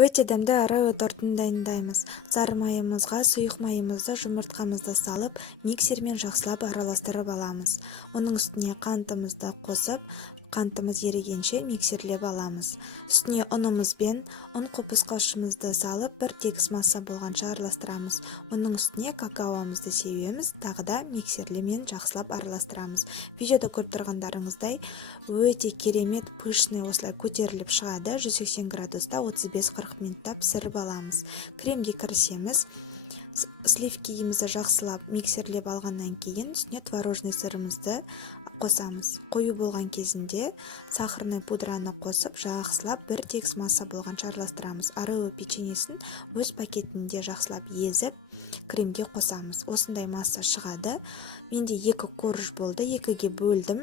Өте дәмді арау тортын дайындаймыз. Сары майымызға сұйық майымызды жұмыртқамызды салып, миксермен жақсылап араластырып аламыз. Оның үстіне қантымызды қосып, қантымыз ерігенше миксерлеп аламыз. Үстіне ұнымызбен ұн қопысқышымызды салып, бір тегіс масса болғанша араластырамыз. Оның үстіне какаоымызды себеміз, тағы да миксерлемен жақсылап араластырамыз. Видеода көріп тұрғандарыңыздай өте керемет пышный осылай көтеріліп шығады. 180 градуста 35-40 минутта пісіріп аламыз. Кремге кірісеміз. Сливкиімізді жақсылап миксерлеп алғаннан кейін үстіне творожный сырымызды қосамыз. Қою болған кезінде сахарный пудраны қосып, жақсылап бір тегіс масса болғанша араластырамыз. Орео печеньесін өз пакетінде жақсылап езіп, кремге қосамыз. Осындай масса шығады. Менде 2 корж болды, 2-ге бөлдім.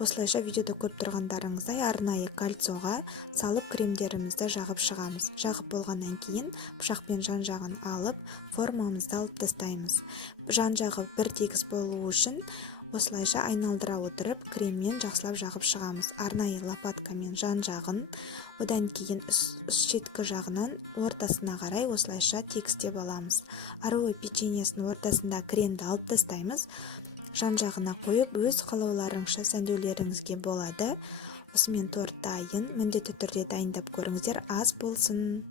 Осылайша видеода көріп тұрғандарыңыздай арнайы кольцоға салып кремдерімізді жағып шығамыз. Жағып болғаннан кейін пышақпен жан-жағын алып, формамызды алып тастаймыз. Жан-жағы бір тегіс болу үшін осылайша айналдыра отырып креммен жақсылап жағып шығамыз. Арнайы лопаткамен жан-жағын, одан кейін үст шеткі жағынан ортасына қарай осылайша тегістеп аламыз. Орео печеньесінің ортасында кремді алып тастаймыз. Жан-жағына қойып, өз қалауларыңызша сәндеулеріңізге болады. Осымен торт дайын. Міндетті түрде дайындап көріңіздер, ас болсын.